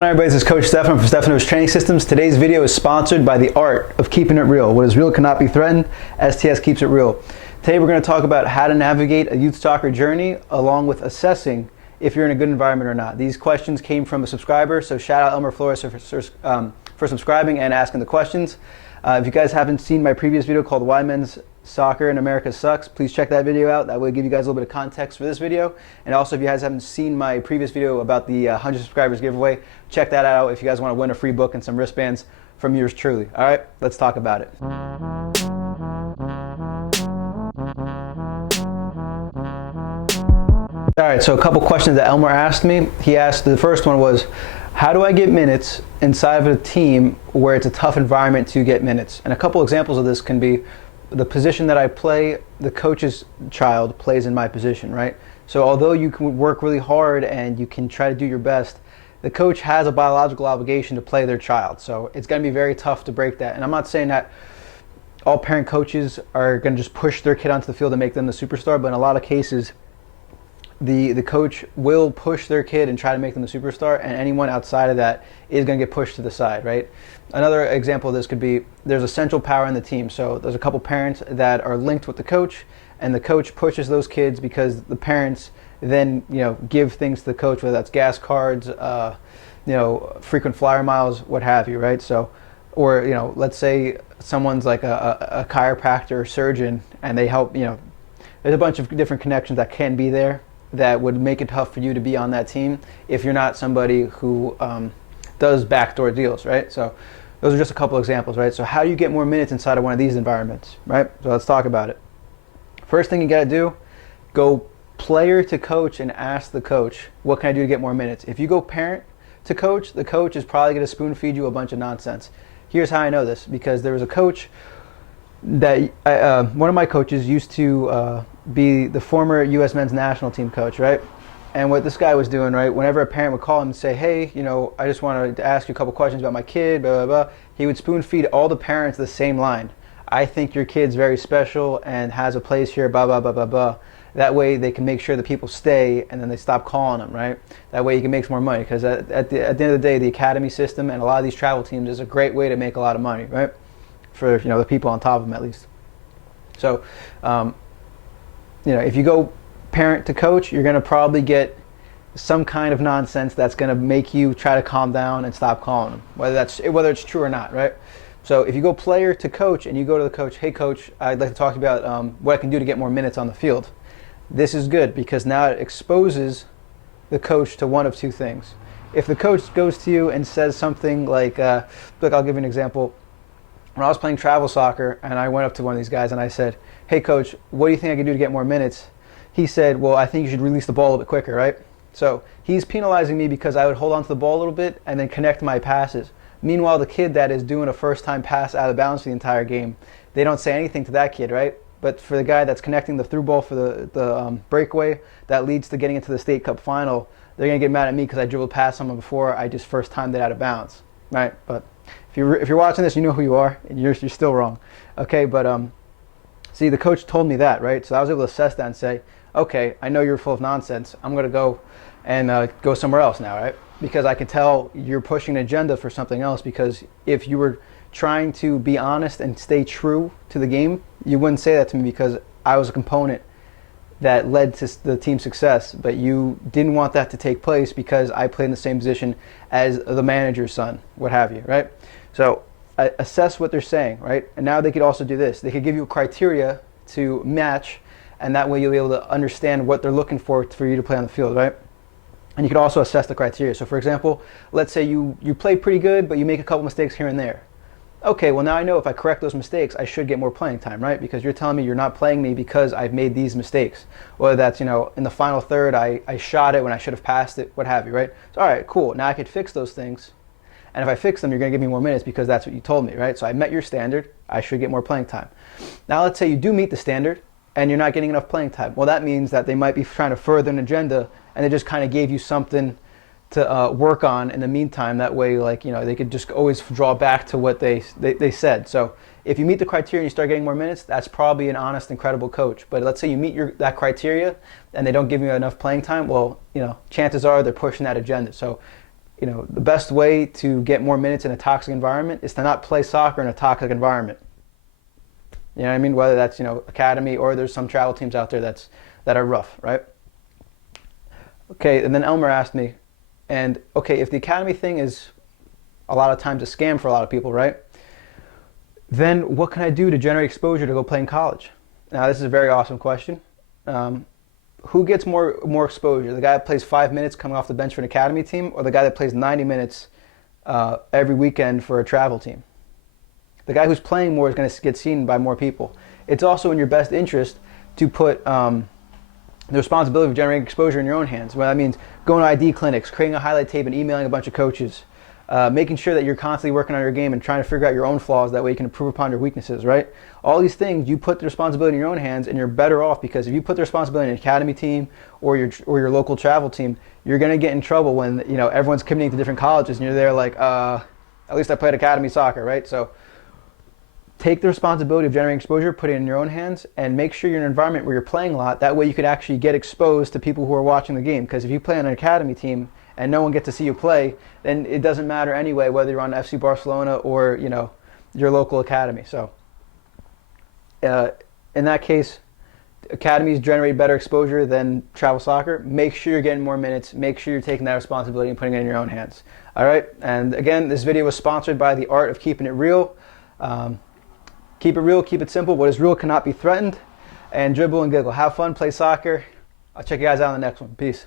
Hi everybody, this is Coach Stefano from Stefano's Training Systems. Today's video is sponsored by the art of keeping it real. What is real cannot be threatened. STS keeps it real. Today we're going to talk about how to navigate a youth soccer journey along with assessing if you're in a good environment or not. These questions came from a subscriber, so shout out Elmer Flores for subscribing and asking the questions. If you guys haven't seen my previous video called Why Men's Soccer in America Sucks, please check that video out. That will give you guys a little bit of context for this video. And also, if you guys haven't seen my previous video about the 100 subscribers giveaway, check that out if you guys want to win a free book and some wristbands from yours truly. All right, let's talk about it. All right, so a couple questions that Elmer asked me. He asked, the first one was, how do I get minutes inside of a team where it's a tough environment to get minutes? And a couple examples of this can be the position that I play, the coach's child plays in my position, right? So although you can work really hard and you can try to do your best, the coach has a biological obligation to play their child. So it's going to be very tough to break that. And I'm not saying that all parent coaches are going to just push their kid onto the field and make them the superstar, but in a lot of cases, the coach will push their kid and try to make them the superstar, and anyone outside of that is going to get pushed to the side, right? Another example of this could be there's a central power in the team. So there's a couple parents that are linked with the coach, and the coach pushes those kids because the parents then give things to the coach, whether that's gas cards, frequent flyer miles, what have you, right? So, or let's say someone's like a chiropractor or surgeon, and they help. There's a bunch of different connections that can be there that would make it tough for you to be on that team if you're not somebody who does backdoor deals, right? So those are just a couple examples, right? So how do you get more minutes inside of one of these environments, right? So let's talk about it. First thing you got to do, go player to coach and ask the coach, what can I do to get more minutes? If you go parent to coach, the coach is probably going to spoon feed you a bunch of nonsense. Here's how I know this, because there was a coach that one of my coaches used to be the former U.S. men's national team coach, right? And what this guy was doing, right, whenever a parent would call him and say, hey, I just wanted to ask you a couple questions about my kid, blah, blah, blah, he would spoon feed all the parents the same line. I think your kid's very special and has a place here, blah, blah, blah, blah, blah. That way they can make sure that people stay and then they stop calling them, right? That way you can make some more money, because at the end of the day, the academy system and a lot of these travel teams is a great way to make a lot of money, right? For the people on top of them at least. So, if you go parent to coach, you're going to probably get some kind of nonsense that's going to make you try to calm down and stop calling them, whether it's true or not, right? So if you go player to coach and you go to the coach, hey coach, I'd like to talk about what I can do to get more minutes on the field. This is good because now it exposes the coach to one of two things. If the coach goes to you and says something like, look, I'll give you an example. When I was playing travel soccer and I went up to one of these guys and I said, hey coach, what do you think I can do to get more minutes? He said, well, I think you should release the ball a little bit quicker, right? So he's penalizing me because I would hold on to the ball a little bit and then connect my passes. Meanwhile, the kid that is doing a first-time pass out of bounds the entire game, they don't say anything to that kid, right? But for the guy that's connecting the through ball for the breakaway that leads to getting into the State Cup final, they're going to get mad at me because I dribbled past someone before I just first-timed it out of bounds, right? But if you're watching this, you know who you are, and you're still wrong, okay? But see, the coach told me that, right? So I was able to assess that and say, okay, I know you're full of nonsense. I'm going to go and go somewhere else now, right? Because I can tell you're pushing an agenda for something else, because if you were trying to be honest and stay true to the game, you wouldn't say that to me because I was a component that led to the team's success, but you didn't want that to take place because I played in the same position as the manager's son, what have you, right? So assess what they're saying, right? And now they could also do this. They could give you a criteria to match, and that way you'll be able to understand what they're looking for you to play on the field, right? And you can also assess the criteria. So for example, let's say you play pretty good, but you make a couple mistakes here and there. Okay, well now I know if I correct those mistakes, I should get more playing time, right? Because you're telling me you're not playing me because I've made these mistakes. Whether that's, in the final third, I shot it when I should have passed it, what have you, right? So all right, cool. Now I could fix those things. And if I fix them, you're going to give me more minutes because that's what you told me, right? So I met your standard. I should get more playing time. Now let's say you do meet the standard and you're not getting enough playing time. Well, that means that they might be trying to further an agenda, and they just kind of gave you something to work on in the meantime. That way, they could just always draw back to what they said. So if you meet the criteria and you start getting more minutes, that's probably an honest and credible coach. But let's say you meet that criteria and they don't give you enough playing time, well, chances are they're pushing that agenda. So the best way to get more minutes in a toxic environment is to not play soccer in a toxic environment. You know what I mean? Whether that's, academy, or there's some travel teams out there that are rough, right? Okay, and then Elmer asked me, and okay, if the academy thing is a lot of times a scam for a lot of people, right? Then what can I do to generate exposure to go play in college? Now, this is a very awesome question. Who gets more exposure? The guy that plays 5 minutes coming off the bench for an academy team, or the guy that plays 90 minutes every weekend for a travel team? The guy who's playing more is going to get seen by more people. It's also in your best interest to put the responsibility of generating exposure in your own hands. Well, that means going to ID clinics, creating a highlight tape, and emailing a bunch of coaches. Making sure that you're constantly working on your game and trying to figure out your own flaws. That way you can improve upon your weaknesses, right? All these things, you put the responsibility in your own hands, and you're better off, because if you put the responsibility in an academy team or your local travel team, you're going to get in trouble when everyone's committing to different colleges, and you're there like, at least I played academy soccer, right? So take the responsibility of generating exposure, put it in your own hands, and make sure you're in an environment where you're playing a lot. That way you could actually get exposed to people who are watching the game. Because if you play on an academy team and no one gets to see you play, then it doesn't matter anyway whether you're on FC Barcelona or your local academy. So in that case, academies generate better exposure than travel soccer. Make sure you're getting more minutes. Make sure you're taking that responsibility and putting it in your own hands. All right. And again, this video was sponsored by The Art of Keeping It Real. Keep it real, keep it simple. What is real cannot be threatened. And dribble and giggle. Have fun, play soccer. I'll check you guys out on the next one. Peace.